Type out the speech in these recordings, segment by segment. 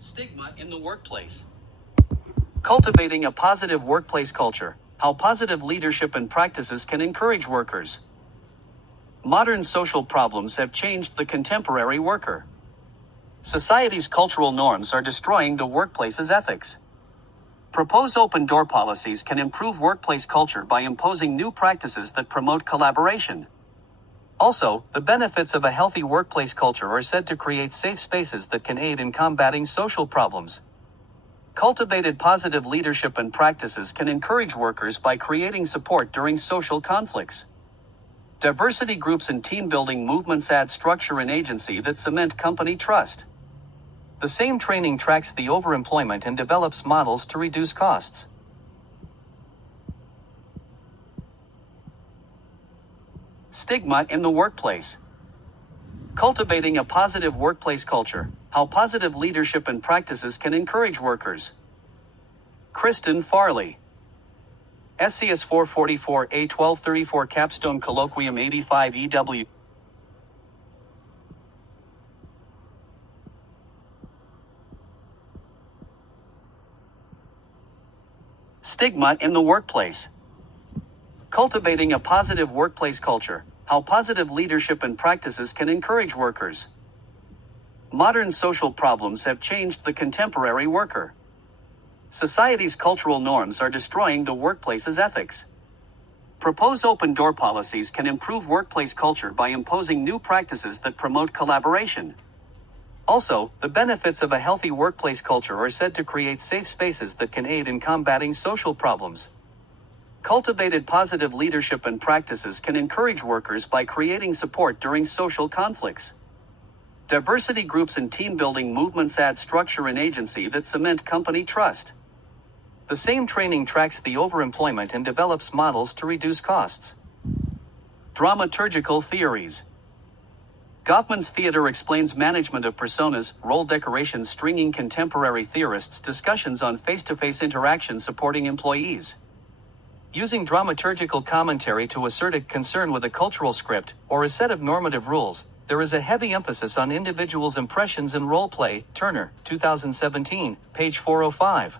Stigma in the workplace. Cultivating a positive workplace culture. How positive leadership and practices can encourage workers. Modern social problems have changed the contemporary worker. Society's cultural norms are destroying the workplace's ethics. Proposed open-door policies can improve workplace culture by imposing new practices that promote collaboration. Also, the benefits of a healthy workplace culture are said to create safe spaces that can aid in combating social problems. Cultivated positive leadership and practices can encourage workers by creating support during social conflicts. Diversity groups and team-building movements add structure and agency that cement company trust. The same training tracks the overemployment and develops models to reduce costs. Stigma in the workplace. Cultivating a positive workplace culture. How positive leadership and practices can encourage workers. Kristen Farley. SCS 444A 1234 Capstone Colloquium 85 EW. Stigma in the workplace. Cultivating a positive workplace culture. How positive leadership and practices can encourage workers. Modern social problems have changed the contemporary worker. Society's cultural norms are destroying the workplace's ethics. Proposed open-door policies can improve workplace culture by imposing new practices that promote collaboration. Also, the benefits of a healthy workplace culture are said to create safe spaces that can aid in combating social problems. Cultivated positive leadership and practices can encourage workers by creating support during social conflicts. Diversity groups and team-building movements add structure and agency that cement company trust. The same training tracks the overemployment and develops models to reduce costs. Dramaturgical theories. Goffman's theater explains management of personas, role decorations stringing contemporary theorists' discussions on face-to-face interaction supporting employees. Using dramaturgical commentary to assert a concern with a cultural script, or a set of normative rules, there is a heavy emphasis on individuals' impressions and role play. Turner, 2017, page 405.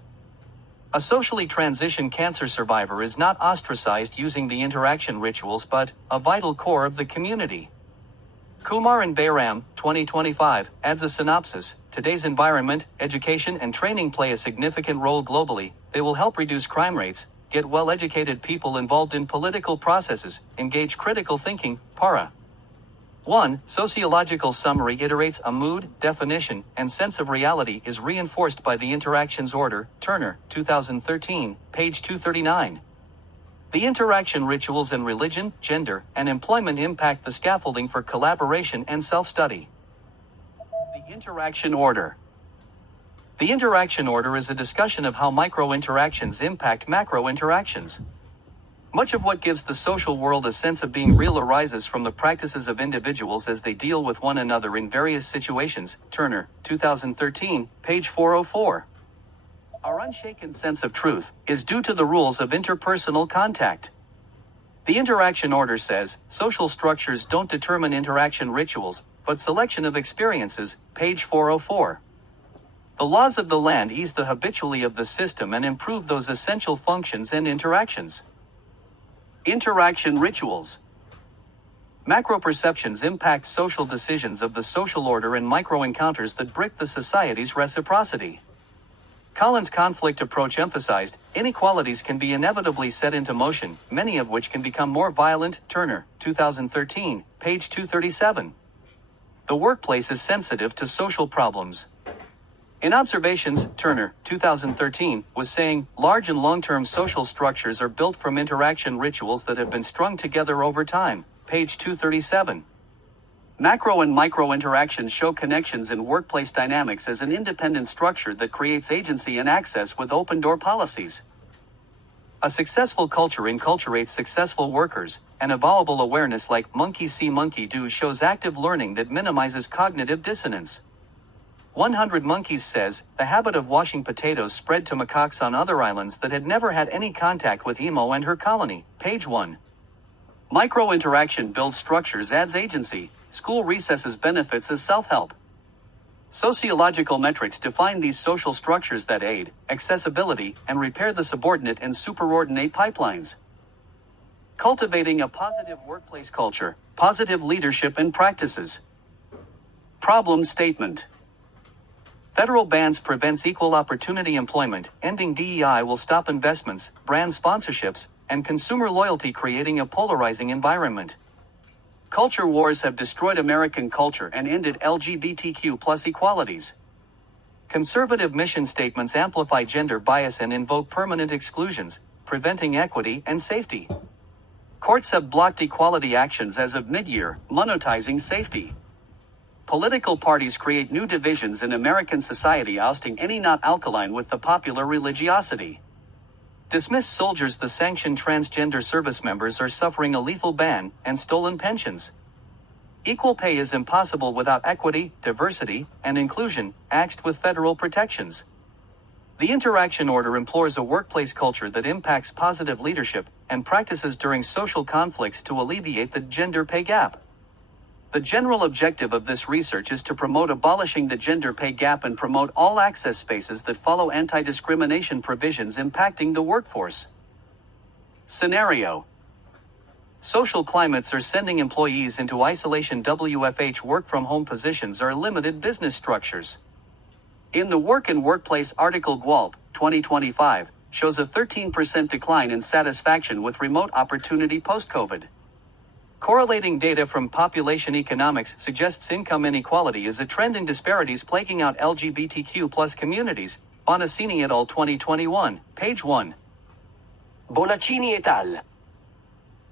A socially transitioned cancer survivor is not ostracized using the interaction rituals but a vital core of the community. Kumar and Bayram, 2025, adds a synopsis. Today's environment, education and training play a significant role globally. They will help reduce crime rates, get well-educated people involved in political processes, engage critical thinking. Para. 1. Sociological summary iterates a mood, definition, and sense of reality is reinforced by the interactions order. Turner, 2013, page 239. The interaction rituals and religion, gender, and employment impact the scaffolding for collaboration and self-study. The interaction order. The interaction order is a discussion of how micro-interactions impact macro-interactions. Much of what gives the social world a sense of being real arises from the practices of individuals as they deal with one another in various situations. Turner, 2013, page 404. Our unshaken sense of truth is due to the rules of interpersonal contact. The interaction order says, social structures don't determine interaction rituals, but selection of experiences. Page 404. The laws of the land ease the habitually of the system and improve those essential functions and interactions. Interaction rituals. Macro-perceptions impact social decisions of the social order and micro-encounters that break the society's reciprocity. Collins' conflict approach emphasized, inequalities can be inevitably set into motion, many of which can become more violent. Turner, 2013, page 237. The workplace is sensitive to social problems. In Observations, Turner, 2013, was saying, large and long-term social structures are built from interaction rituals that have been strung together over time. Page 237. Macro and micro interactions show connections in workplace dynamics as an independent structure that creates agency and access with open-door policies. A successful culture enculturates successful workers, and avowable awareness like monkey see monkey do shows active learning that minimizes cognitive dissonance. 100 Monkeys says, the habit of washing potatoes spread to macaques on other islands that had never had any contact with Emo and her colony. Page 1. Micro-interaction builds structures adds agency, school recesses benefits as self-help. Sociological metrics define these social structures that aid accessibility and repair the subordinate and superordinate pipelines. Cultivating a positive workplace culture, positive leadership and practices. Problem statement. Federal bans prevents equal opportunity employment, ending DEI will stop investments, brand sponsorships, and consumer loyalty, creating a polarizing environment. Culture wars have destroyed American culture and ended LGBTQ+ equalities. Conservative mission statements amplify gender bias and invoke permanent exclusions, preventing equity and safety. Courts have blocked equality actions as of mid-year, monetizing safety. Political parties create new divisions in American society, ousting any not alkaline with the popular religiosity. Dismissed soldiers, the sanctioned transgender service members are suffering a lethal ban, and stolen pensions. Equal pay is impossible without equity, diversity, and inclusion, axed with federal protections. The Interaction Order implores a workplace culture that impacts positive leadership and practices during social conflicts to alleviate the gender pay gap. The general objective of this research is to promote abolishing the gender pay gap and promote all access spaces that follow anti-discrimination provisions impacting the workforce. Scenario. Social climates are sending employees into isolation. WFH work-from-home positions are limited business structures. In the Work and Workplace article, GWALP, 2025, shows a 13% decline in satisfaction with remote opportunity post-COVID. Correlating data from population economics suggests income inequality is a trend in disparities plaguing out LGBTQ+ communities. Bonaccini et al. 2021, page 1. Bonaccini et al.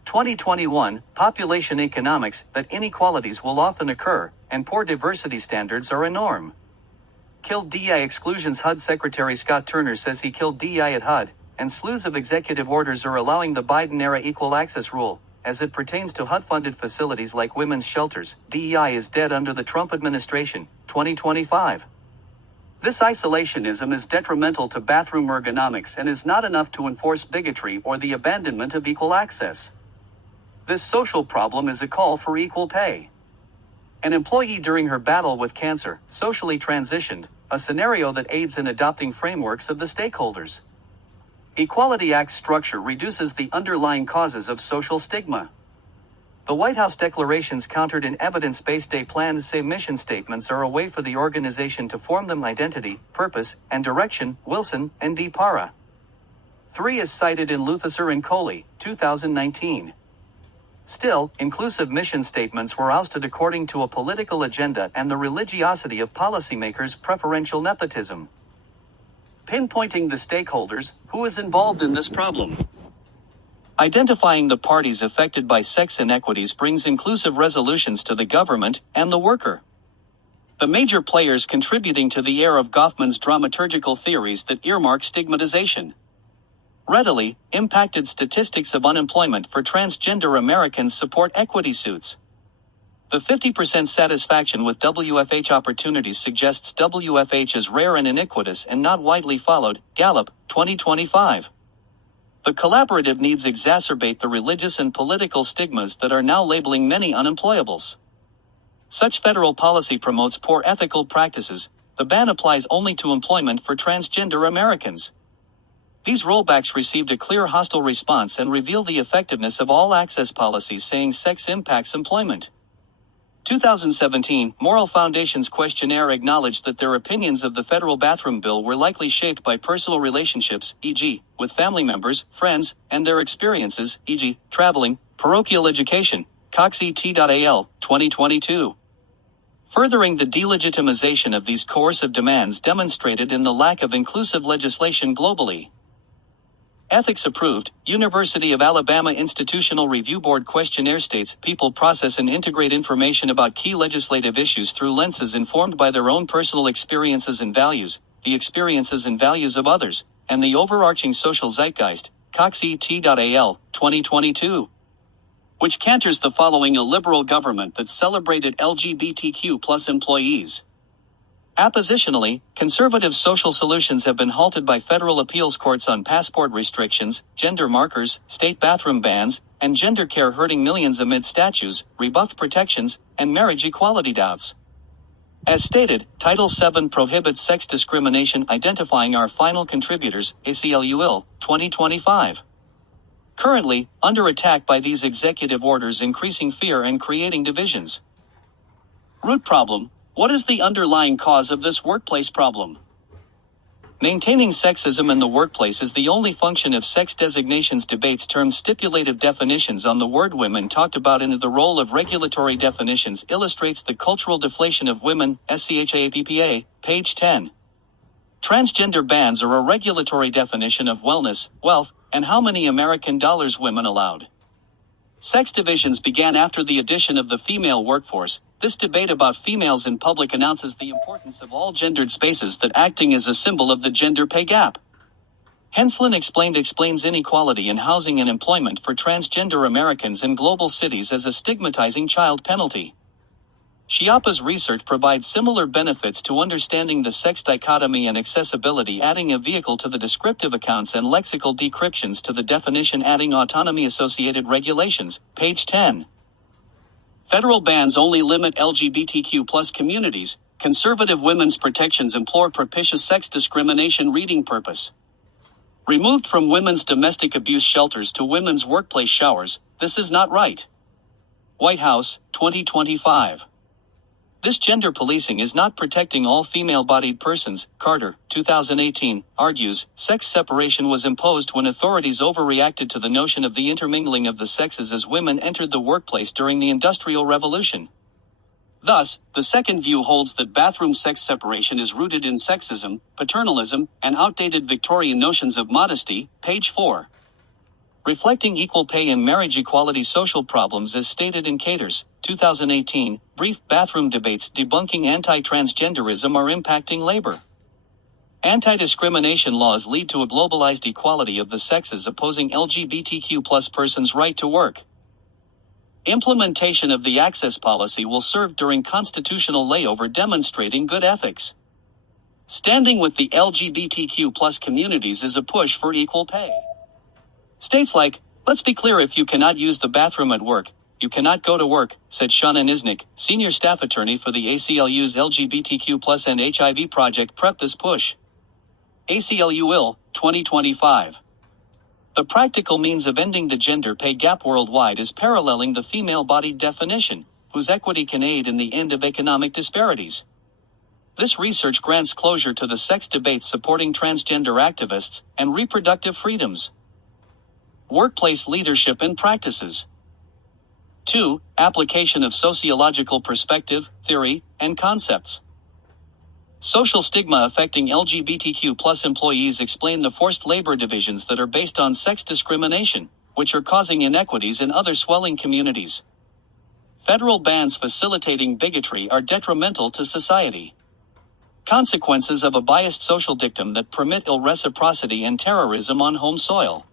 2021, population economics, that inequalities will often occur, and poor diversity standards are a norm. Killed DEI exclusions. HUD Secretary Scott Turner says he killed DEI at HUD, and slews of executive orders are allowing the Biden-era equal access rule. As it pertains to HUD-funded facilities like women's shelters, DEI is dead under the Trump administration, 2025. This isolationism is detrimental to bathroom ergonomics and is not enough to enforce bigotry or the abandonment of equal access. This social problem is a call for equal pay. An employee during her battle with cancer, socially transitioned, a scenario that aids in adopting frameworks of the stakeholders. Equality Act structure reduces the underlying causes of social stigma. The White House declarations countered in evidence-based day plans say mission statements are a way for the organization to form them identity, purpose, and direction. Wilson and D. Para. 3 is cited in Luthasser and Coley, 2019. Still, inclusive mission statements were ousted according to a political agenda and the religiosity of policymakers' preferential nepotism. Pinpointing the stakeholders, who is involved in this problem. Identifying the parties affected by sex inequities brings inclusive resolutions to the government and the worker. The major players contributing to the heir of Goffman's dramaturgical theories that earmark stigmatization. Readily impacted statistics of unemployment for transgender Americans support equity suits. The 50% satisfaction with WFH opportunities suggests WFH is rare and iniquitous and not widely followed. Gallup, 2025. The collaborative needs exacerbate the religious and political stigmas that are now labeling many unemployables. Such federal policy promotes poor ethical practices. The ban applies only to employment for transgender Americans. These rollbacks received a clear hostile response and reveal the effectiveness of all access policies saying sex impacts employment. 2017, Moral Foundation's questionnaire acknowledged that their opinions of the federal bathroom bill were likely shaped by personal relationships, e.g., with family members, friends, and their experiences, e.g., traveling, parochial education. Cox et al., 2022. Furthering the delegitimization of these coercive demands demonstrated in the lack of inclusive legislation globally. Ethics approved, University of Alabama Institutional Review Board questionnaire states people process and integrate information about key legislative issues through lenses informed by their own personal experiences and values, the experiences and values of others, and the overarching social zeitgeist. Cox et al., 2022. Which canters the following: a liberal government that celebrated LGBTQ+ employees. Oppositionally, conservative social solutions have been halted by federal appeals courts on passport restrictions, gender markers, state bathroom bans, and gender care hurting millions amid statues, rebuffed protections, and marriage equality doubts. As stated, Title VII prohibits sex discrimination, identifying our final contributors, ACLU-IL, 2025. Currently, under attack by these executive orders, increasing fear and creating divisions. Root problem: what is the underlying cause of this workplace problem? Maintaining sexism in the workplace is the only function of sex designations debates termed stipulative definitions on the word women talked about in the role of regulatory definitions illustrates the cultural deflation of women, SCHAPPA, page 10. Transgender bans are a regulatory definition of wellness, wealth, and how many American dollars women allowed. Sex divisions began after the addition of the female workforce. This debate about females in public announces the importance of all gendered spaces that acting as a symbol of the gender pay gap. Henslin explains inequality in housing and employment for transgender Americans in global cities as a stigmatizing child penalty. Schiappa's research provides similar benefits to understanding the sex dichotomy and accessibility, adding a vehicle to the descriptive accounts and lexical decryptions to the definition, adding autonomy-associated regulations, page 10. Federal bans only limit LGBTQ+ communities. Conservative women's protections implore propitious sex discrimination. Reading purpose. Removed from women's domestic abuse shelters to women's workplace showers, this is not right. White House, 2025. This gender policing is not protecting all female-bodied persons, Carter, 2018, argues. Sex separation was imposed when authorities overreacted to the notion of the intermingling of the sexes as women entered the workplace during the Industrial Revolution. Thus, the second view holds that bathroom sex separation is rooted in sexism, paternalism, and outdated Victorian notions of modesty, page 4. Reflecting equal pay and marriage equality social problems as stated in Caters, 2018, brief bathroom debates debunking anti-transgenderism are impacting labor. Anti-discrimination laws lead to a globalized equality of the sexes opposing LGBTQ+ persons' right to work. Implementation of the access policy will serve during constitutional layover demonstrating good ethics. Standing with the LGBTQ+ communities is a push for equal pay. States like, let's be clear, if you cannot use the bathroom at work, you cannot go to work, said Shauna Nisnik, senior staff attorney for the ACLU's LGBTQ+ and HIV project. Prep this push. ACLU-IL, 2025. The practical means of ending the gender pay gap worldwide is paralleling the female-bodied definition, whose equity can aid in the end of economic disparities. This research grants closure to the sex debates supporting transgender activists and reproductive freedoms. Workplace leadership and practices. 2. Application of sociological perspective, theory, and concepts. Social stigma affecting LGBTQ+ employees explain the forced labor divisions that are based on sex discrimination, which are causing inequities in other swelling communities. Federal bans facilitating bigotry are detrimental to society. Consequences of a biased social dictum that permit reciprocity and terrorism on home soil.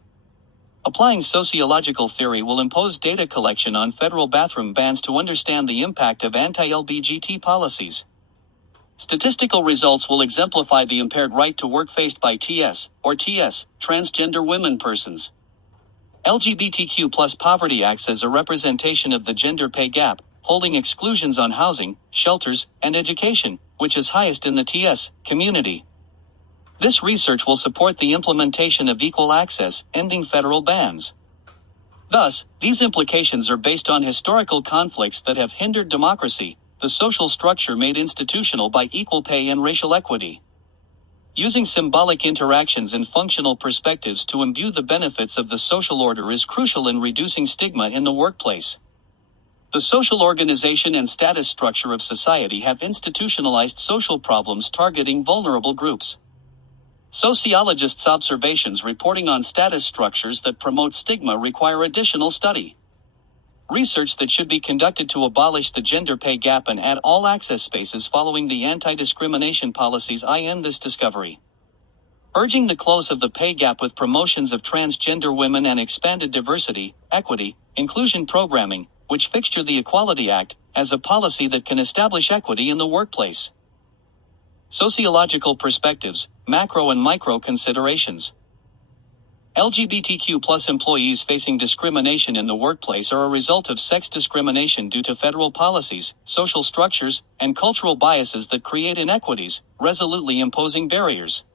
Applying sociological theory will impose data collection on federal bathroom bans to understand the impact of anti-LGBT policies. Statistical results will exemplify the impaired right to work faced by TS, transgender women persons. LGBTQ+ poverty acts as a representation of the gender pay gap, holding exclusions on housing, shelters, and education, which is highest in the TS community. This research will support the implementation of equal access, ending federal bans. Thus, these implications are based on historical conflicts that have hindered democracy, the social structure made institutional by equal pay and racial equity. Using symbolic interactions and functional perspectives to imbue the benefits of the social order is crucial in reducing stigma in the workplace. The social organization and status structure of society have institutionalized social problems targeting vulnerable groups. Sociologists' observations reporting on status structures that promote stigma require additional study. Research that should be conducted to abolish the gender pay gap and add all access spaces following the anti-discrimination policies. I end this discovery. Urging the close of the pay gap with promotions of transgender women and expanded diversity, equity, inclusion programming, which fixture the Equality Act, as a policy that can establish equity in the workplace. Sociological perspectives, macro and micro considerations. LGBTQ plus employees facing discrimination in the workplace are a result of sex discrimination due to federal policies, social structures, and cultural biases that create inequities, resolutely imposing barriers.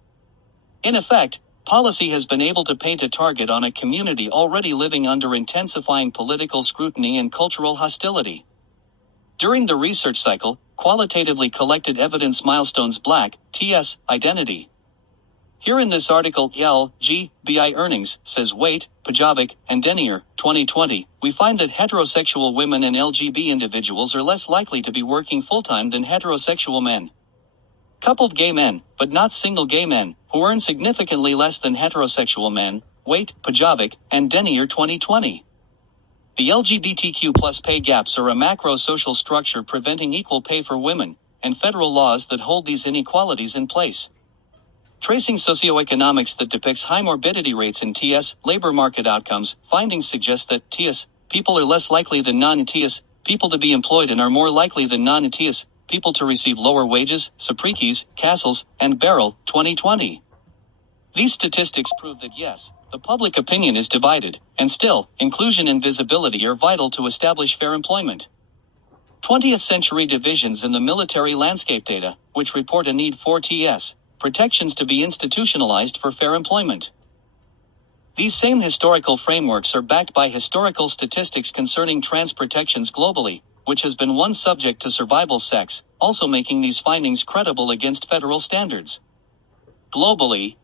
In effect, policy has been able to paint a target on a community already living under intensifying political scrutiny and cultural hostility. During the research cycle, qualitatively collected evidence milestones Black TS identity. Here in this article, LGBI earnings, says Waite, Pajovic, and Denier, 2020, we find that heterosexual women and LGB individuals are less likely to be working full-time than heterosexual men. Coupled gay men, but not single gay men, who earn significantly less than heterosexual men, Waite, Pajovic, and Denier, 2020. The LGBTQ plus pay gaps are a macro-social structure preventing equal pay for women, and federal laws that hold these inequalities in place. Tracing socioeconomics that depicts high morbidity rates in TS labor market outcomes, findings suggest that TS people are less likely than non-TS people to be employed and are more likely than non-TS people to receive lower wages, Saprekis, Castles, and Beryl, 2020. These statistics prove that yes, the public opinion is divided, and still, inclusion and visibility are vital to establish fair employment. 20th century divisions in the military landscape data, which report a need for TS protections to be institutionalized for fair employment. These same historical frameworks are backed by historical statistics concerning trans protections globally, which has been one subject to survival sex, also making these findings credible against federal standards. Globally,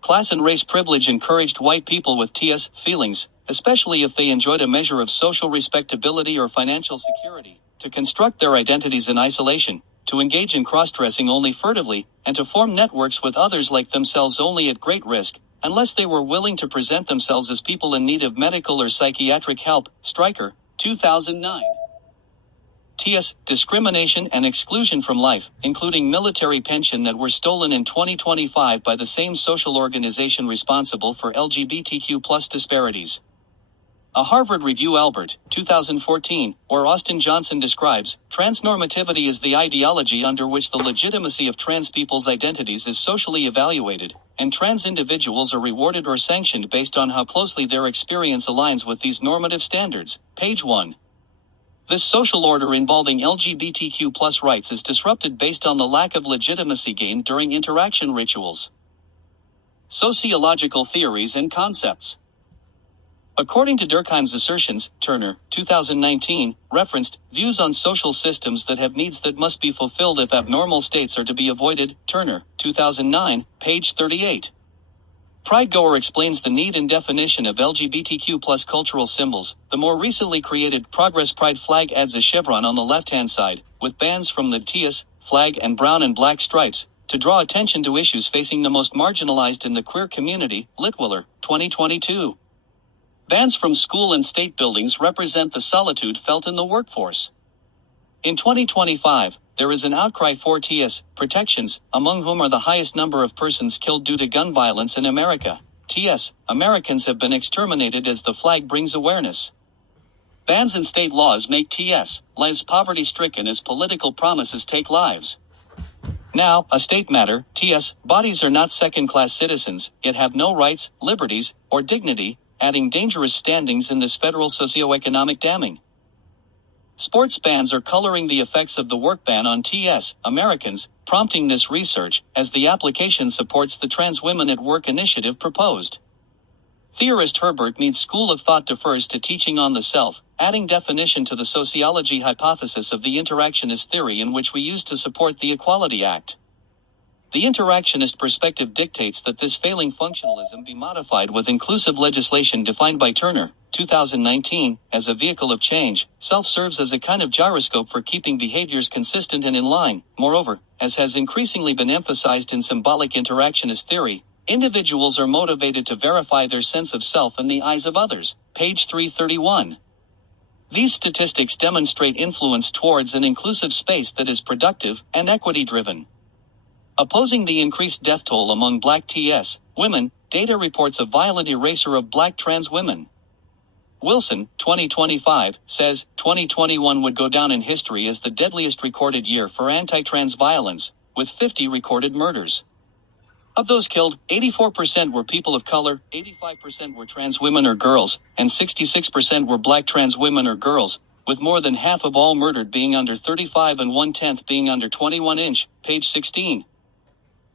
class and race privilege encouraged white people with TS feelings, especially if they enjoyed a measure of social respectability or financial security, to construct their identities in isolation, to engage in cross-dressing only furtively, and to form networks with others like themselves only at great risk, unless they were willing to present themselves as people in need of medical or psychiatric help. Stryker, 2009. TS, discrimination and exclusion from life, including military pension that were stolen in 2025 by the same social organization responsible for LGBTQ plus disparities. A Harvard Review Albert, 2014, where Austin Johnson describes, transnormativity is the ideology under which the legitimacy of trans people's identities is socially evaluated, and trans individuals are rewarded or sanctioned based on how closely their experience aligns with these normative standards. Page 1. This social order involving LGBTQ plus rights is disrupted based on the lack of legitimacy gained during interaction rituals. Sociological theories and concepts. According to Durkheim's assertions, Turner, 2019, referenced views on social systems that have needs that must be fulfilled if abnormal states are to be avoided. Turner, 2009, page 38. Pridegoer explains the need and definition of LGBTQ plus cultural symbols. The more recently created Progress Pride flag adds a chevron on the left-hand side, with bands from the TS flag and brown and black stripes, to draw attention to issues facing the most marginalized in the queer community. Litwiller, 2022. Bans from school and state buildings represent the solitude felt in the workforce. In 2025, there is an outcry for TS protections, among whom are the highest number of persons killed due to gun violence in America. TS Americans have been exterminated as the flag brings awareness. Bans and state laws make TS lives poverty-stricken as political promises take lives. Now, a state matter, TS bodies are not second-class citizens, yet have no rights, liberties, or dignity, adding dangerous standings in this federal socioeconomic damning. Sports bans are coloring the effects of the work ban on TS Americans, prompting this research, as the application supports the Trans Women at Work initiative proposed. Theorist Herbert Mead's school of thought defers to teaching on the self, adding definition to the sociology hypothesis of the interactionist theory in which we use to support the Equality Act. The interactionist perspective dictates that this failing functionalism be modified with inclusive legislation defined by Turner, 2019, as a vehicle of change. Self serves as a kind of gyroscope for keeping behaviors consistent and in line. Moreover, as has increasingly been emphasized in symbolic interactionist theory, individuals are motivated to verify their sense of self in the eyes of others. Page 331. These statistics demonstrate influence towards an inclusive space that is productive and equity-driven. Opposing the increased death toll among Black TS women, data reports a violent eraser of Black trans women. Wilson, 2025, says 2021 would go down in history as the deadliest recorded year for anti-trans violence, with 50 recorded murders. Of those killed, 84% were people of color, 85% were trans women or girls, and 66% were black trans women or girls, with more than half of all murdered being under 35 and 1/10 being under 21. Page 16.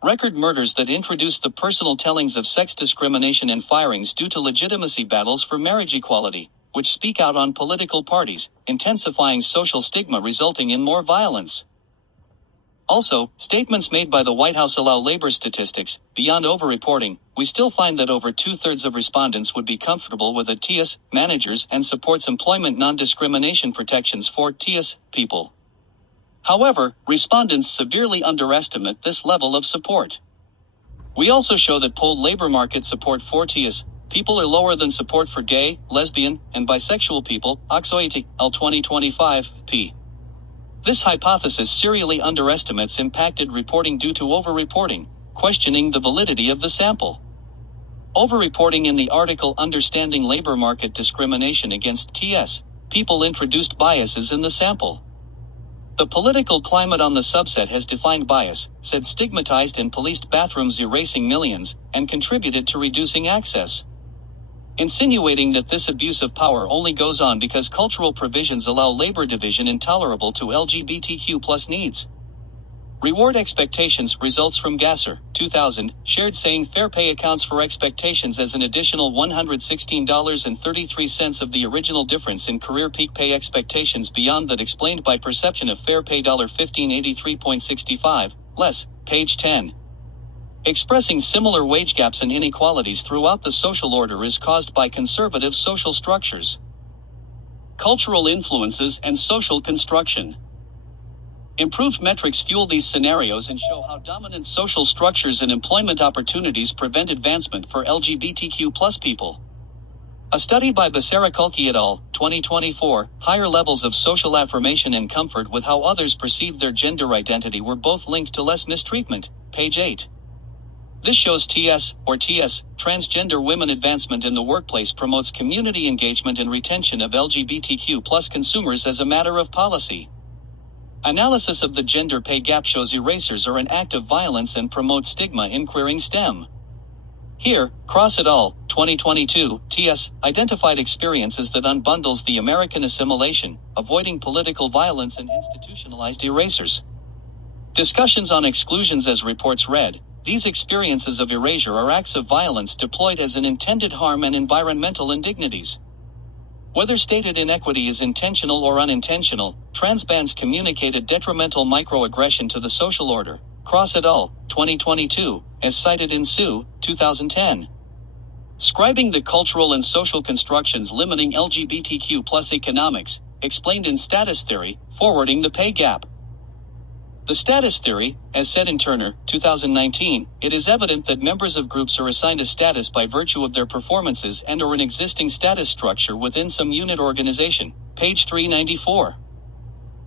Record murders that introduced the personal tellings of sex discrimination and firings due to legitimacy battles for marriage equality, which speak out on political parties, intensifying social stigma resulting in more violence. Also, statements made by the White House allow labor statistics. Beyond overreporting, we still find that over 2/3 of respondents would be comfortable with a TS managers and supports employment non-discrimination protections for TS people. However, respondents severely underestimate this level of support. We also show that polled labor market support for TS people are lower than support for gay, lesbian, and bisexual people, Oxoat, L 2025, p. This hypothesis serially underestimates impacted reporting due to overreporting, questioning the validity of the sample. Overreporting in the article Understanding Labor Market Discrimination Against TS People introduced biases in the sample. The political climate on the subset has defined bias, said stigmatized and policed bathrooms erasing millions, and contributed to reducing access. Insinuating that this abuse of power only goes on because cultural provisions allow labor division intolerable to LGBTQ+ needs. Reward expectations results from Gasser, 2000, shared saying fair pay accounts for expectations as an additional $116.33 of the original difference in career peak pay expectations beyond that explained by perception of fair pay $1583.65, less, page 10. Expressing similar wage gaps and inequalities throughout the social order is caused by conservative social structures. Cultural influences and social construction. Improved metrics fuel these scenarios and show how dominant social structures and employment opportunities prevent advancement for LGBTQ+ people. A study by Becerra Kulki et al., 2024, higher levels of social affirmation and comfort with how others perceive their gender identity were both linked to less mistreatment, page 8. This shows TS, transgender women advancement in the workplace promotes community engagement and retention of LGBTQ+ consumers as a matter of policy. Analysis of the gender pay gap shows erasers are an act of violence and promote stigma in queering STEM. Here, Cross et al., 2022, TS, identified experiences that unbundles the American assimilation, avoiding political violence and institutionalized erasers. Discussions on exclusions as reports read, these experiences of erasure are acts of violence deployed as an intended harm and environmental indignities. Whether stated inequity is intentional or unintentional, trans bans communicate a detrimental microaggression to the social order. Cross et al., 2022, as cited in Sue, 2010. Scribing the cultural and social constructions limiting LGBTQ+ economics, explained in Status Theory, Forwarding the Pay Gap. The status theory, as said in Turner, 2019, it is evident that members of groups are assigned a status by virtue of their performances and or an existing status structure within some unit organization, page 394.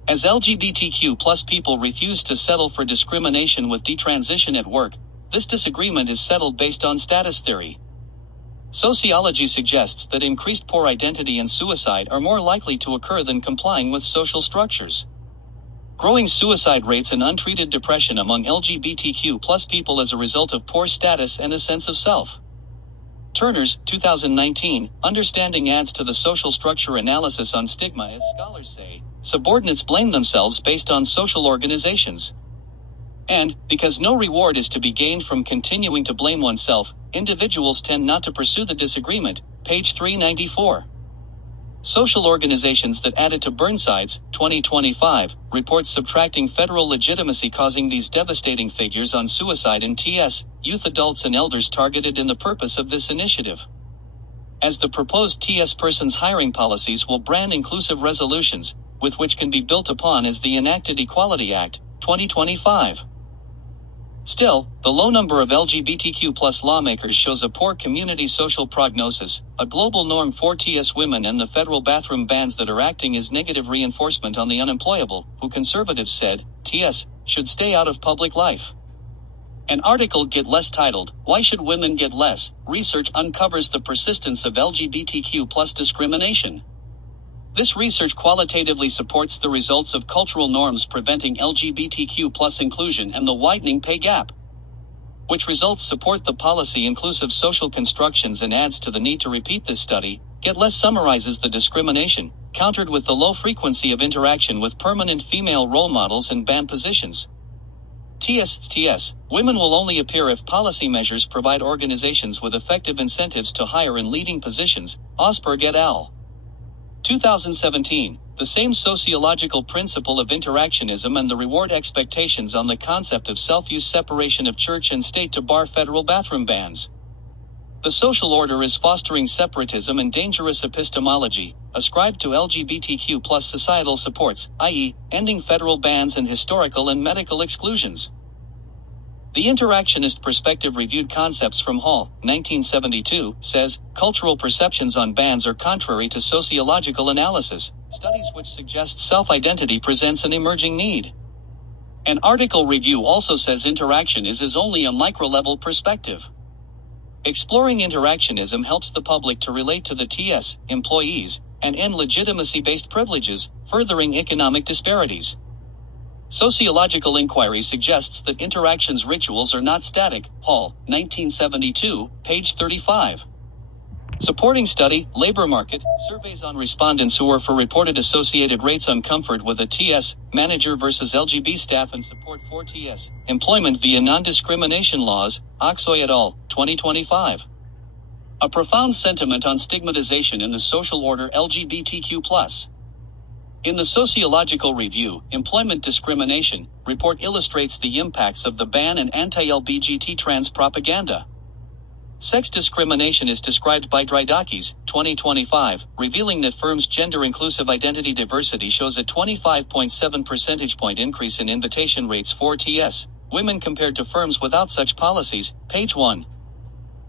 As LGBTQ+ people refuse to settle for discrimination with detransition at work, this disagreement is settled based on status theory. Sociology suggests that increased poor identity and suicide are more likely to occur than complying with social structures. Growing suicide rates and untreated depression among LGBTQ+ people as a result of poor status and a sense of self. Turner's, 2019, Understanding adds to the social structure analysis on stigma as scholars say, subordinates blame themselves based on social organizations. And, because no reward is to be gained from continuing to blame oneself, individuals tend not to pursue the disagreement, page 394. Social organizations that added to Burnside's 2025 report subtracting federal legitimacy causing these devastating figures on suicide in TS, youth adults and elders targeted in the purpose of this initiative. As the proposed TS persons hiring policies will brand inclusive resolutions, with which can be built upon as the enacted Equality Act, 2025. Still, the low number of LGBTQ+ lawmakers shows a poor community social prognosis, a global norm for TS women and the federal bathroom bans that are acting as negative reinforcement on the unemployable, who conservatives said, TS, should stay out of public life. An article Get Less titled, Why Should Women Get Less? Research uncovers the persistence of LGBTQ+ discrimination. This research qualitatively supports the results of cultural norms preventing LGBTQ+ inclusion and the widening pay gap. which results support the policy inclusive social constructions and adds to the need to repeat this study. Get less summarizes the discrimination, countered with the low frequency of interaction with permanent female role models and band positions. TS. Women will only appear if policy measures provide organizations with effective incentives to hire in leading positions. Osberg et al. 2017. The same sociological principle of interactionism and the reward expectations on the concept of self-use separation of church and state to bar federal bathroom bans. The social order is fostering separatism and dangerous epistemology, ascribed to LGBTQ+ societal supports, i.e., ending federal bans and historical and medical exclusions. The Interactionist Perspective reviewed concepts from Hall, 1972, says, cultural perceptions on bans are contrary to sociological analysis, studies which suggest self-identity presents an emerging need. An article review also says interaction is only a micro-level perspective. Exploring interactionism helps the public to relate to the TS employees and end legitimacy-based privileges, furthering economic disparities. Sociological inquiry suggests that interactions rituals are not static. Hall, 1972, page 35. Supporting study, labor market, surveys on respondents who were for reported associated rates on comfort with a TS manager versus LGB staff and support for TS employment via non-discrimination laws, Oxoy et al., 2025. A profound sentiment on stigmatization in the social order LGBTQ+. In the Sociological Review, Employment Discrimination, report illustrates the impacts of the ban and anti-LGBT trans propaganda. Sex discrimination is described by Drydakis, 2025, revealing that firms' gender-inclusive identity diversity shows a 25.7 percentage point increase in invitation rates for TS women compared to firms without such policies, page 1.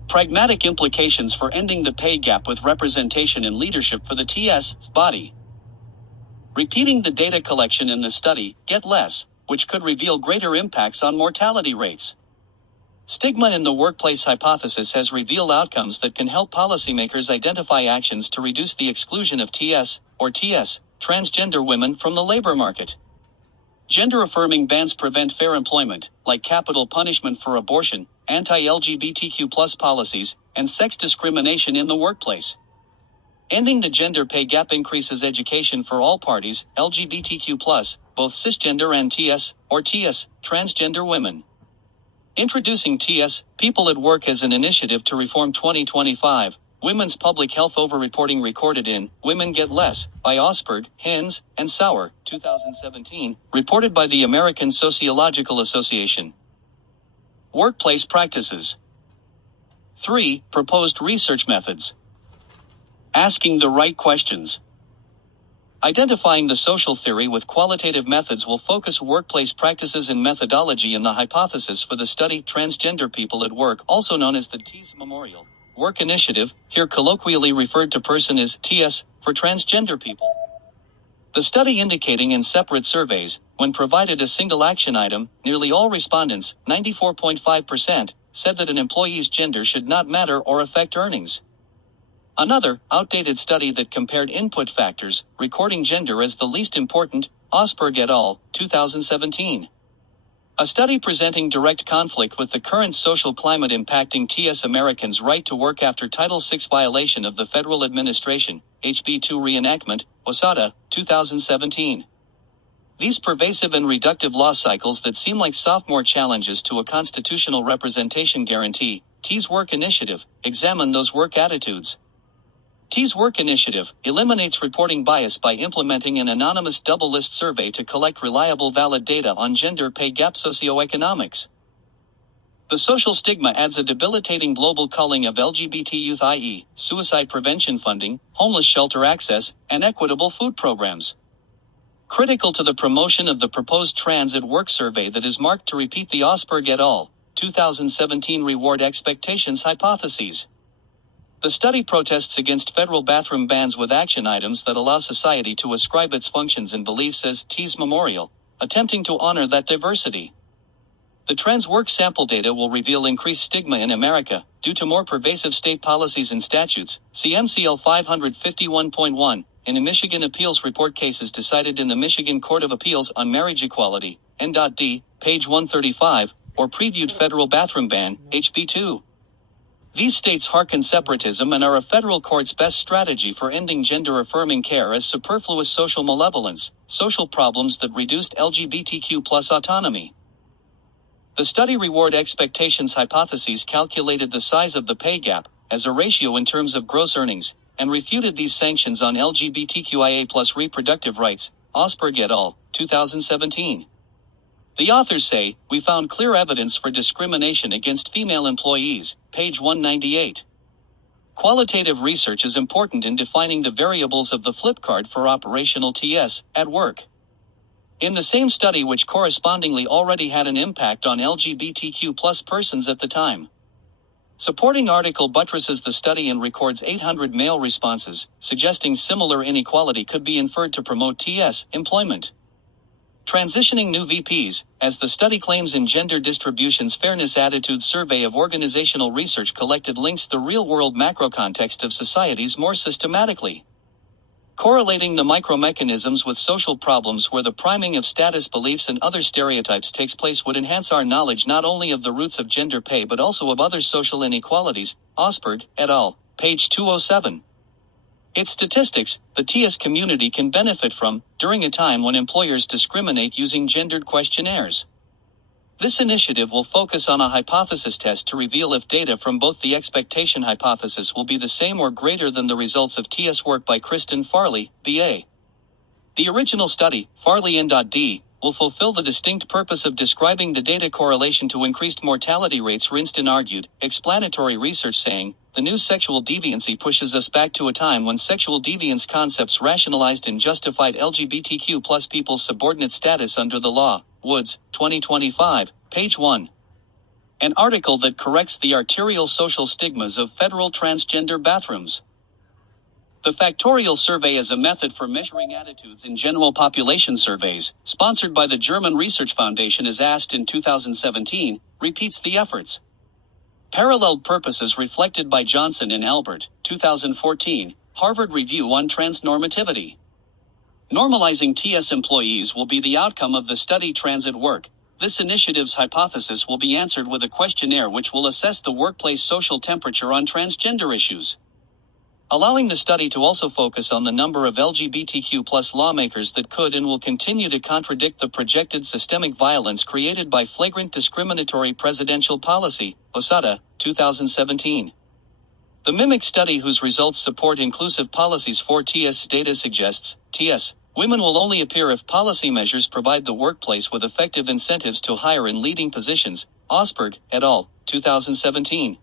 Pragmatic implications for ending the pay gap with representation in leadership for the TS body. Repeating the data collection in the study, Get Less, which could reveal greater impacts on mortality rates. Stigma in the workplace hypothesis has revealed outcomes that can help policymakers identify actions to reduce the exclusion of TS transgender women from the labor market. Gender-affirming bans prevent fair employment, like capital punishment for abortion, anti-LGBTQ+ policies, and sex discrimination in the workplace. Ending the gender pay gap increases education for all parties, LGBTQ+, both cisgender and TS transgender women. Introducing TS People at Work as an initiative to reform 2025, Women's Public Health Overreporting recorded in Women Get Less, by Osberg, Hens, and Sauer, 2017, reported by the American Sociological Association. Workplace practices. 3. Proposed research methods. Asking the right questions. Identifying the social theory with qualitative methods will focus workplace practices and methodology in the hypothesis for the study Transgender People at Work, also known as the TS Memorial Work Initiative, here colloquially referred to person as TS, for transgender people. The study indicating in separate surveys, when provided a single action item, nearly all respondents, 94.5%, said that an employee's gender should not matter or affect earnings. Another, outdated study that compared input factors, recording gender as the least important, Osberg et al., 2017. A study presenting direct conflict with the current social climate impacting TS Americans' right to work after Title VI violation of the Federal Administration, HB 2 reenactment, Osada, 2017. These pervasive and reductive law cycles that seem like sophomore challenges to a constitutional representation guarantee, TS Work Initiative, examine those work attitudes. TS Work Initiative eliminates reporting bias by implementing an anonymous double-list survey to collect reliable valid data on gender pay gap socioeconomics. The social stigma adds a debilitating global culling of LGBT youth, i.e., suicide prevention funding, homeless shelter access, and equitable food programs. Critical to the promotion of the proposed Trans at Work survey that is marked to repeat the Osberg et al. 2017 reward expectations hypotheses. The study protests against federal bathroom bans with action items that allow society to ascribe its functions and beliefs as TS Memorial, attempting to honor that diversity. The trans work sample data will reveal increased stigma in America, due to more pervasive state policies and statutes, see MCL 551.1, in a Michigan appeals report cases decided in the Michigan Court of Appeals on Marriage Equality, N.D., page 135, or previewed federal bathroom ban, HB2. These states hearken separatism and are a federal court's best strategy for ending gender-affirming care as superfluous social malevolence, social problems that reduced LGBTQ+ autonomy. The study reward expectations hypotheses calculated the size of the pay gap as a ratio in terms of gross earnings, and refuted these sanctions on LGBTQIA+ reproductive rights, Osberg et al., 2017. The authors say, we found clear evidence for discrimination against female employees, page 198. Qualitative research is important in defining the variables of the flip card for operational TS at work. In the same study which correspondingly already had an impact on LGBTQ+ persons at the time. Supporting article buttresses the study and records 800 male responses, suggesting similar inequality could be inferred to promote TS employment. Transitioning new VPs, as the study claims in Gender Distribution's Fairness Attitudes Survey of Organizational Research collected links the real-world macro context of societies more systematically. Correlating the micromechanisms with social problems where the priming of status beliefs and other stereotypes takes place would enhance our knowledge not only of the roots of gender pay but also of other social inequalities, Osberg et al., page 207. Its statistics, the TS community can benefit from, during a time when employers discriminate using gendered questionnaires. This initiative will focus on a hypothesis test to reveal if data from both the expectation hypothesis will be the same or greater than the results of TS work by Kristen Farley, BA. The original study, Farley N.D., will fulfill the distinct purpose of describing the data correlation to increased mortality rates. Rinston argued, explanatory research saying, the new sexual deviancy pushes us back to a time when sexual deviance concepts rationalized and justified LGBTQ+ people's subordinate status under the law. Woods, 2025, page 1. An article that corrects the arterial social stigmas of federal transgender bathrooms. The factorial survey is a method for measuring attitudes in general population surveys, sponsored by the German Research Foundation as asked in 2017, repeats the efforts. Paralleled purposes reflected by Johnson and Albert, 2014, Harvard Review on Transnormativity. Normalizing TS employees will be the outcome of the study Transit Work. This initiative's hypothesis will be answered with a questionnaire which will assess the workplace social temperature on transgender issues. Allowing the study to also focus on the number of LGBTQ+ lawmakers that could and will continue to contradict the projected systemic violence created by flagrant discriminatory presidential policy, Osada, 2017. The Mimic study whose results support inclusive policies for TS data suggests, TS, women will only appear if policy measures provide the workplace with effective incentives to hire in leading positions, Osberg, et al., 2017.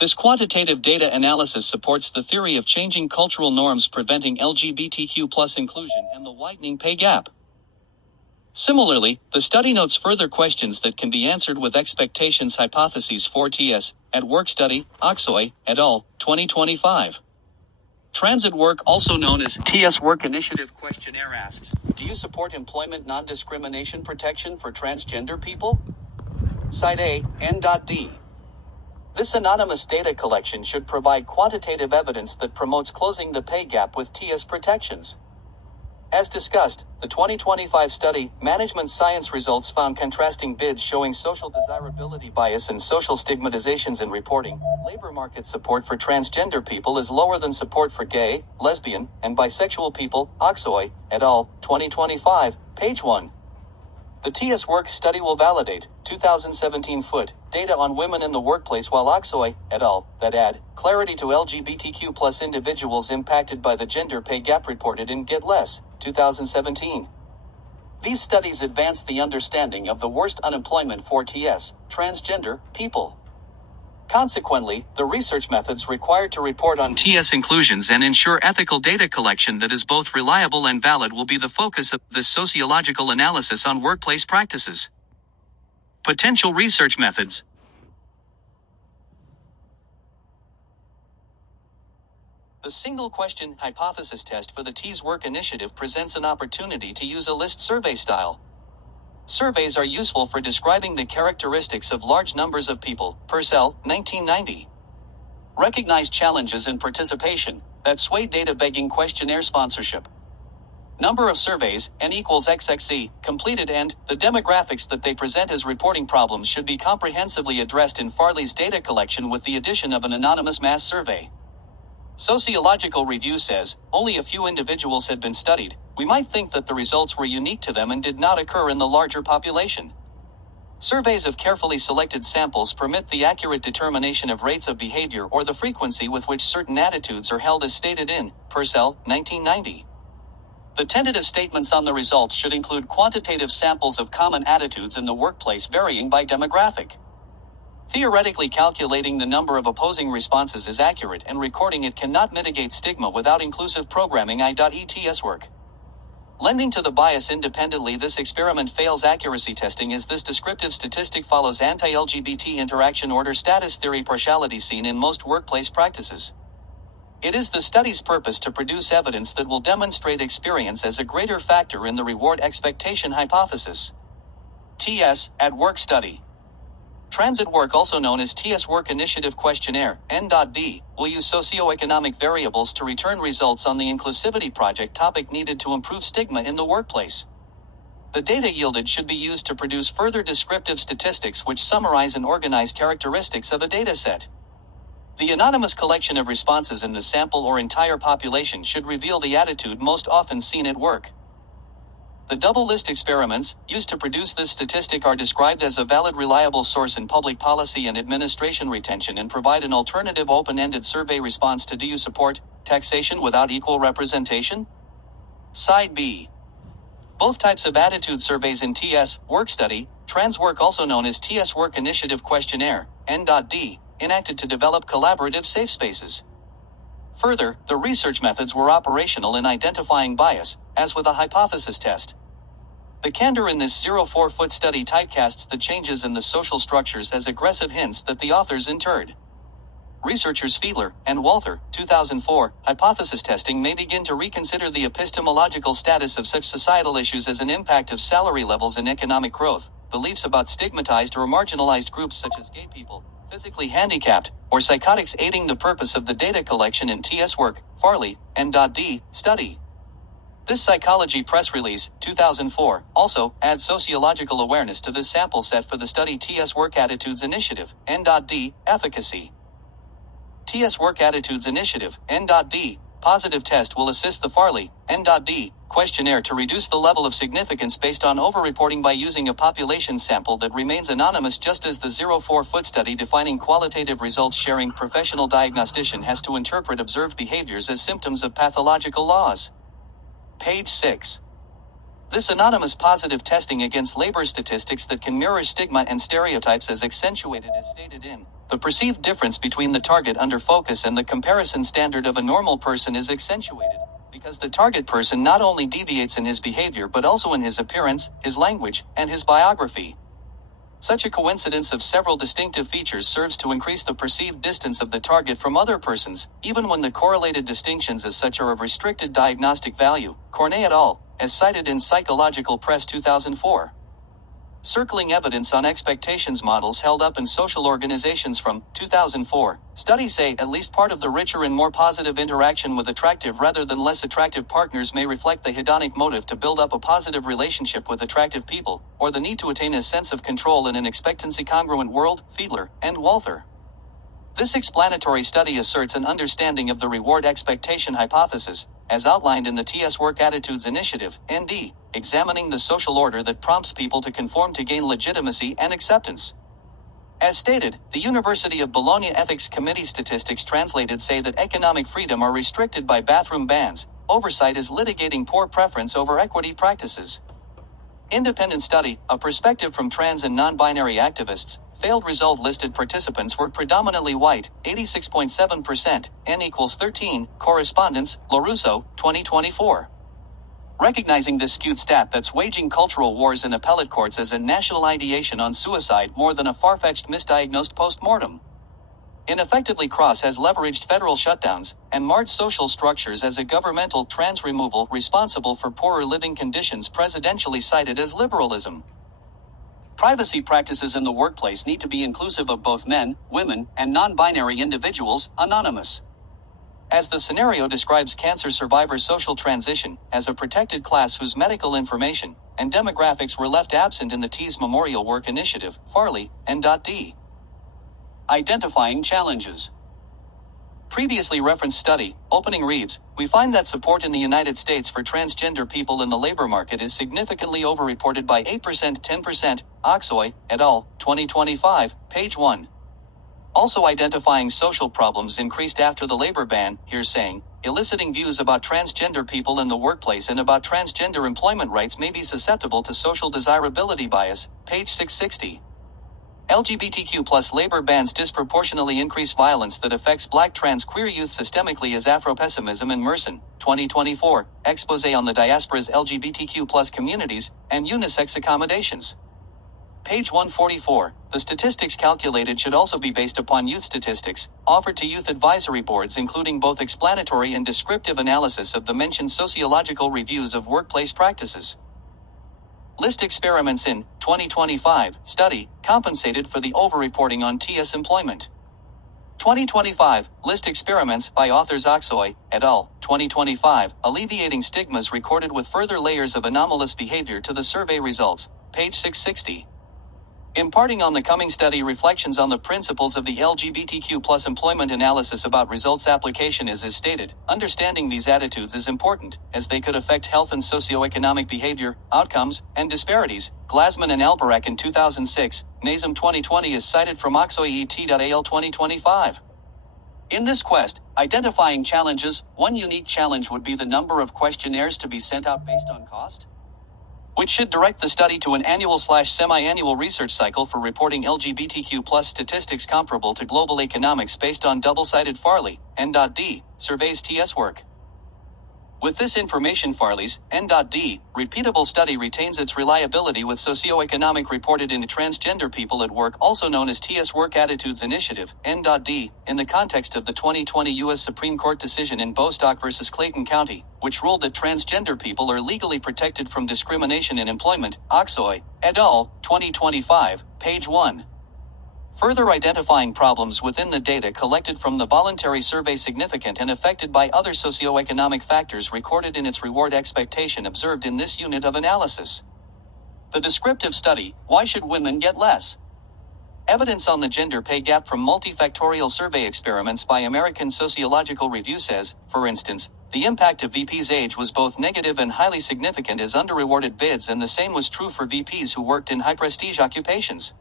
This quantitative data analysis supports the theory of changing cultural norms preventing LGBTQ+ inclusion and the widening pay gap. Similarly, the study notes further questions that can be answered with expectations hypotheses for TS, at work study, Oxoy, et al., 2025. Transit Work, also known as TS Work Initiative Questionnaire asks, do you support employment non-discrimination protection for transgender people? Side A, N.D. This anonymous data collection should provide quantitative evidence that promotes closing the pay gap with TS protections. As discussed, the 2025 study, Management Science results found contrasting bids showing social desirability bias and social stigmatizations in reporting. Labor market support for transgender people is lower than support for gay, lesbian, and bisexual people, Oxoy, et al., 2025, page 1. The TS Work study will validate, 2017 foot, data on women in the workplace while Oxoy, et al., that add clarity to LGBTQ+ individuals impacted by the gender pay gap reported in Get Less, 2017. These studies advance the understanding of the worst unemployment for TS, transgender, people. Consequently, the research methods required to report on TS inclusions and ensure ethical data collection that is both reliable and valid will be the focus of this sociological analysis on workplace practices. Potential research methods. The single question hypothesis test for the TS Work initiative presents an opportunity to use a list survey style. Surveys are useful for describing the characteristics of large numbers of people, Purcell, 1990. Recognized challenges in participation that swayed data begging questionnaire sponsorship. number of surveys, N equals XXE, completed, and the demographics that they present as reporting problems should be comprehensively addressed in Farley's data collection with the addition of an anonymous mass survey. Sociological Review says, only a few individuals had been studied. We might think that the results were unique to them and did not occur in the larger population. Surveys of carefully selected samples permit the accurate determination of rates of behavior or the frequency with which certain attitudes are held as stated in Purcell, 1990. The tentative statements on the results should include quantitative samples of common attitudes in the workplace varying by demographic. Theoretically, calculating the number of opposing responses is accurate, and recording it cannot mitigate stigma without inclusive programming. ETS work. Lending to the bias independently, this experiment fails accuracy testing as this descriptive statistic follows anti-LGBT interaction order status theory partiality seen in most workplace practices. It is the study's purpose to produce evidence that will demonstrate experience as a greater factor in the reward expectation hypothesis. TS at Work Study. Transit Work, also known as TS Work Initiative Questionnaire, N.D., will use socioeconomic variables to return results on the inclusivity project topic needed to improve stigma in the workplace. The data yielded should be used to produce further descriptive statistics which summarize and organize characteristics of a dataset. The anonymous collection of responses in the sample or entire population should reveal the attitude most often seen at work. The double list experiments, used to produce this statistic, are described as a valid, reliable source in public policy and administration retention and provide an alternative open-ended survey response to do you support taxation without equal representation? Side B. Both types of attitude surveys in TS Work Study, Trans Work, also known as TS Work Initiative Questionnaire, N.D., enacted to develop collaborative safe spaces. Further, the research methods were operational in identifying bias, as with a hypothesis test. The candor in this 04-foot study typecasts the changes in the social structures as aggressive hints that the authors interred. Researchers Fiedler and Walther, 2004, hypothesis testing may begin to reconsider the epistemological status of such societal issues as an impact of salary levels in economic growth, beliefs about stigmatized or marginalized groups such as gay people, physically handicapped, or psychotics, aiding the purpose of the data collection in TS Work, Farley, N.D. study. This Psychology press release, 2004, also adds sociological awareness to this sample set for the study TS Work Attitudes Initiative, N.D. efficacy. TS Work Attitudes Initiative, N.D. positive test will assist the Farley, N.D. questionnaire to reduce the level of significance based on overreporting by using a population sample that remains anonymous, just as the 04-foot study defining qualitative results sharing professional diagnostician has to interpret observed behaviors as symptoms of pathological laws. Page 6. This anonymous positive testing against labor statistics that can mirror stigma and stereotypes as accentuated as stated in the perceived difference between the target under focus and the comparison standard of a normal person is accentuated, because the target person not only deviates in his behavior but also in his appearance, his language, and his biography. Such a coincidence of several distinctive features serves to increase the perceived distance of the target from other persons, even when the correlated distinctions as such are of restricted diagnostic value. Cornet et al., as cited in Psychological Press 2004. Circling evidence on expectations models held up in social organizations from 2004. Studies say at least part of the richer and more positive interaction with attractive rather than less attractive partners may reflect the hedonic motive to build up a positive relationship with attractive people, or the need to attain a sense of control in an expectancy-congruent world. Fiedler and Walther. This explanatory study asserts an understanding of the reward expectation hypothesis, as outlined in the TS Work Attitudes Initiative, ND, examining the social order that prompts people to conform to gain legitimacy and acceptance. As stated, the University of Bologna Ethics Committee statistics translated say that economic freedom are restricted by bathroom bans. Oversight is litigating poor preference over equity practices. Independent study, a perspective from trans and non-binary activists. Failed result listed participants were predominantly white, 86.7%, N equals 13, correspondence, LaRusso, 2024. Recognizing this skewed stat that's waging cultural wars in appellate courts as a national ideation on suicide more than a far-fetched misdiagnosed post-mortem. Ineffectively, Cross has leveraged federal shutdowns and marred social structures as a governmental trans removal responsible for poorer living conditions presidentially cited as liberalism. Privacy practices in the workplace need to be inclusive of both men, women, and non-binary individuals, anonymous. as the scenario describes cancer survivor social transition as a protected class whose medical information and demographics were left absent in the T's Memorial Work Initiative, Farley, N.D. Identifying challenges. Previously referenced study, opening reads, we find that support in the United States for transgender people in the labor market is significantly overreported by 8%, 10%, Oxoy, et al., 2025, page 1. Also identifying social problems increased after the labor ban, here's saying, eliciting views about transgender people in the workplace and about transgender employment rights may be susceptible to social desirability bias, page 660. LGBTQ plus labor bans disproportionately increase violence that affects Black trans queer youth systemically as Afro-pessimism in Merson, 2024, expose on the diaspora's LGBTQ plus communities, and unisex accommodations. Page 144, the statistics calculated should also be based upon youth statistics, offered to youth advisory boards including both explanatory and descriptive analysis of the mentioned sociological reviews of workplace practices. List experiments in 2025 study compensated for the overreporting on TS employment. 2025 list experiments by authors Oxoy et al. 2025 alleviating stigmas recorded with further layers of anomalous behavior to the survey results. Page 660. Imparting on the coming study reflections on the principles of the LGBTQ plus employment analysis about results application is as stated. Understanding these attitudes is important, as they could affect health and socioeconomic behavior, outcomes, and disparities. Glasman and Albarack in 2006, NASM 2020 is cited from Oxoy et.al. 2025. In this quest, identifying challenges, one unique challenge would be the number of questionnaires to be sent out based on cost, which should direct the study to an annual/semi-annual research cycle for reporting LGBTQ plus statistics comparable to global economics based on double-sided Farley, N.D., surveys TS work. With this information Farley's, N.D., repeatable study retains its reliability with socioeconomic reported into transgender people at work also known as TS Work Attitudes Initiative, N.D., in the context of the 2020 U.S. Supreme Court decision in Bostock v. Clayton County, which ruled that transgender people are legally protected from discrimination in employment, Oxoy, et al., 2025, page 1. Further identifying problems within the data collected from the voluntary survey significant and affected by other socioeconomic factors recorded in its reward expectation observed in this unit of analysis. The descriptive study, Why Should Women Get Less? Evidence on the gender pay gap from multifactorial survey experiments by American Sociological Review says, for instance, the impact of VP's age was both negative and highly significant as underrewarded bids, and the same was true for VPs who worked in high-prestige occupations.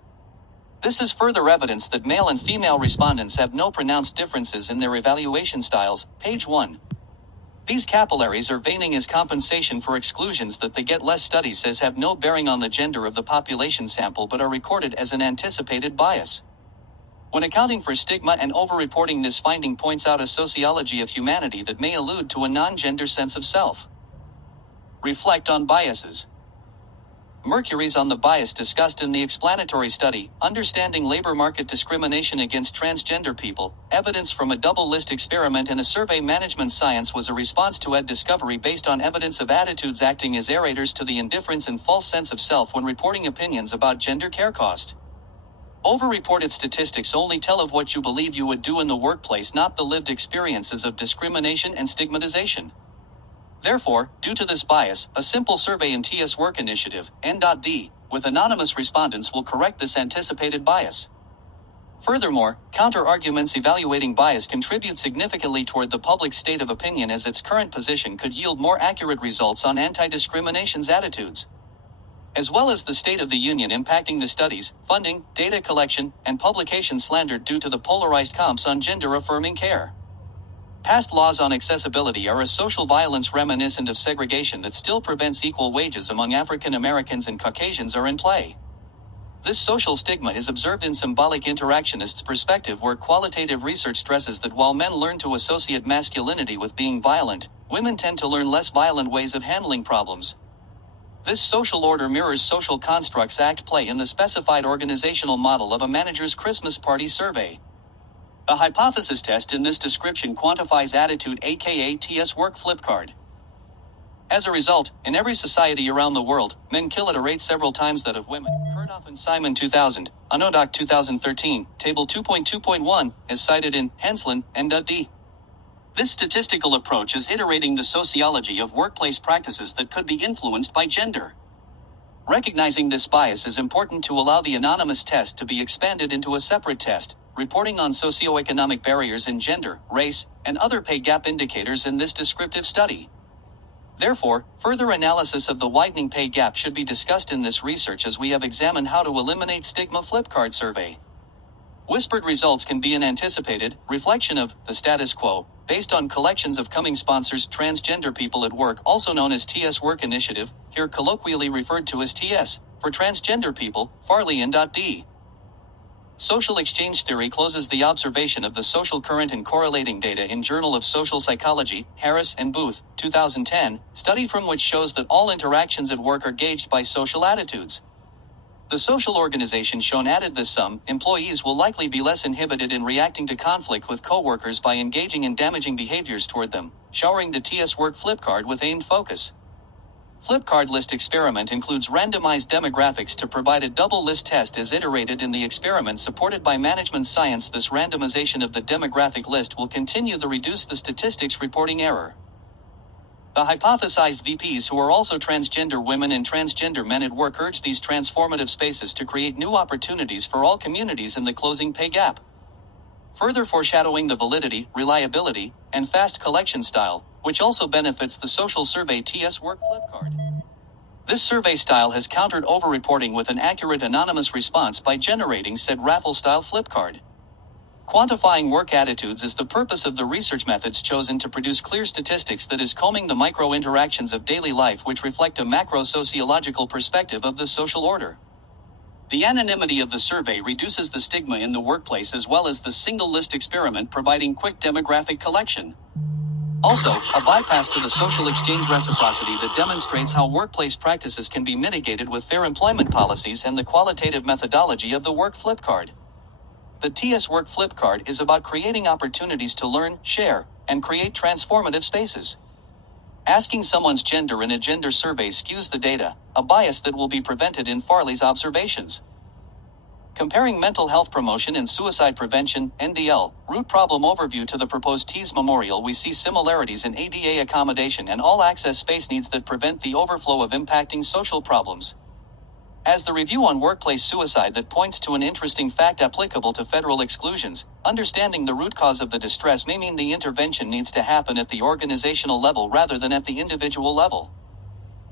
This is further evidence that male and female respondents have no pronounced differences in their evaluation styles, page 1. These capillaries are veining as compensation for exclusions that the Get Less study says have no bearing on the gender of the population sample but are recorded as an anticipated bias. When accounting for stigma and overreporting, this finding points out a sociology of humanity that may allude to a non-gender sense of self. Reflect on biases. Mercury's on the bias discussed in the explanatory study, Understanding Labor Market Discrimination Against Transgender People, evidence from a double-list experiment and a survey. Management science was a response to discovery based on evidence of attitudes acting as aerators to the indifference and false sense of self when reporting opinions about gender care cost. Overreported statistics only tell of what you believe you would do in the workplace, not the lived experiences of discrimination and stigmatization. Therefore, due to this bias, a simple survey in TS Work Initiative, N.D., with anonymous respondents will correct this anticipated bias. Furthermore, counter-arguments evaluating bias contribute significantly toward the public's state of opinion, as its current position could yield more accurate results on anti-discrimination's attitudes, as well as the state of the union impacting the studies, funding, data collection, and publication slandered due to the polarized comps on gender-affirming care. Past laws on accessibility are a social violence reminiscent of segregation that still prevents equal wages among African Americans and Caucasians are in play. This social stigma is observed in symbolic interactionists' perspective, where qualitative research stresses that while men learn to associate masculinity with being violent, women tend to learn less violent ways of handling problems. This social order mirrors social constructs play in the specified organizational model of a manager's Christmas party survey. A hypothesis test in this description quantifies attitude, aka TS Work Flip Card. As a result, in every society around the world, men kill at a rate several times that of women. Kurnoff and Simon 2000, Unodoc 2013, Table 2.2.1, is cited in Henslin, N.D. This statistical approach is iterating the sociology of workplace practices that could be influenced by gender. Recognizing this bias is important to allow the anonymous test to be expanded into a separate test, reporting on socioeconomic barriers in gender, race, and other pay gap indicators in this descriptive study. Therefore, further analysis of the widening pay gap should be discussed in this research, as we have examined how to eliminate stigma flipcard survey. Whispered results can be an anticipated reflection of the status quo, based on collections of coming sponsors transgender people at work, also known as TS Work Initiative, here colloquially referred to as TS, for transgender people, Farley and D. Social exchange theory closes the observation of the social current and correlating data in Journal of Social Psychology, Harris and Booth, 2010, study from which shows that all interactions at work are gauged by social attitudes. The social organization shown added this sum, employees will likely be less inhibited in reacting to conflict with coworkers by engaging in damaging behaviors toward them, showering the TS Work flipcard with aimed focus. Flipcard list experiment includes randomized demographics to provide a double list test as iterated in the experiment supported by management science. This randomization of the demographic list will continue to reduce the statistics reporting error. The hypothesized VPs, who are also transgender women and transgender men at work, urge these transformative spaces to create new opportunities for all communities in the closing pay gap. Further foreshadowing the validity, reliability, and fast collection style, which also benefits the social survey TS Work flipcard. This survey style has countered overreporting with an accurate anonymous response by generating said raffle-style flipcard. Quantifying work attitudes is the purpose of the research methods chosen to produce clear statistics that is combing the micro-interactions of daily life which reflect a macro-sociological perspective of the social order. The anonymity of the survey reduces the stigma in the workplace, as well as the single list experiment providing quick demographic collection. Also, a bypass to the social exchange reciprocity that demonstrates how workplace practices can be mitigated with fair employment policies and the qualitative methodology of the work flipcard. The TS Work flipcard is about creating opportunities to learn, share, and create transformative spaces. Asking someone's gender in a gender survey skews the data, a bias that will be prevented in Farley's observations. Comparing mental health promotion and suicide prevention, NDL, root problem overview to the proposed TEAS memorial, we see similarities in ADA accommodation and all-access space needs that prevent the overflow of impacting social problems. As the review on workplace suicide that points to an interesting fact applicable to federal exclusions, understanding the root cause of the distress may mean the intervention needs to happen at the organizational level rather than at the individual level.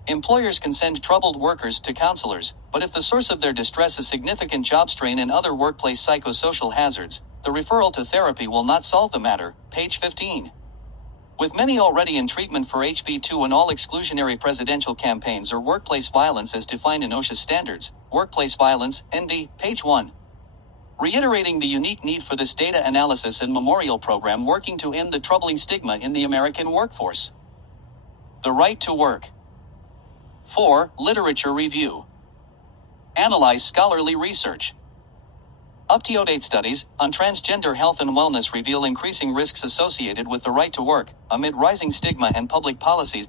Employers can send troubled workers to counselors, but if the source of their distress is significant job strain and other workplace psychosocial hazards, the referral to therapy will not solve the matter. Page 15. With many already in treatment for HB2 and all exclusionary presidential campaigns or workplace violence as defined in OSHA standards, workplace violence, ND, page 1. Reiterating the unique need for this data analysis and memorial program working to end the troubling stigma in the American workforce. The right to work. 4. Literature review. Analyze scholarly research. Up-to-date studies on transgender health and wellness reveal increasing risks associated with the right to work, amid rising stigma and public policies.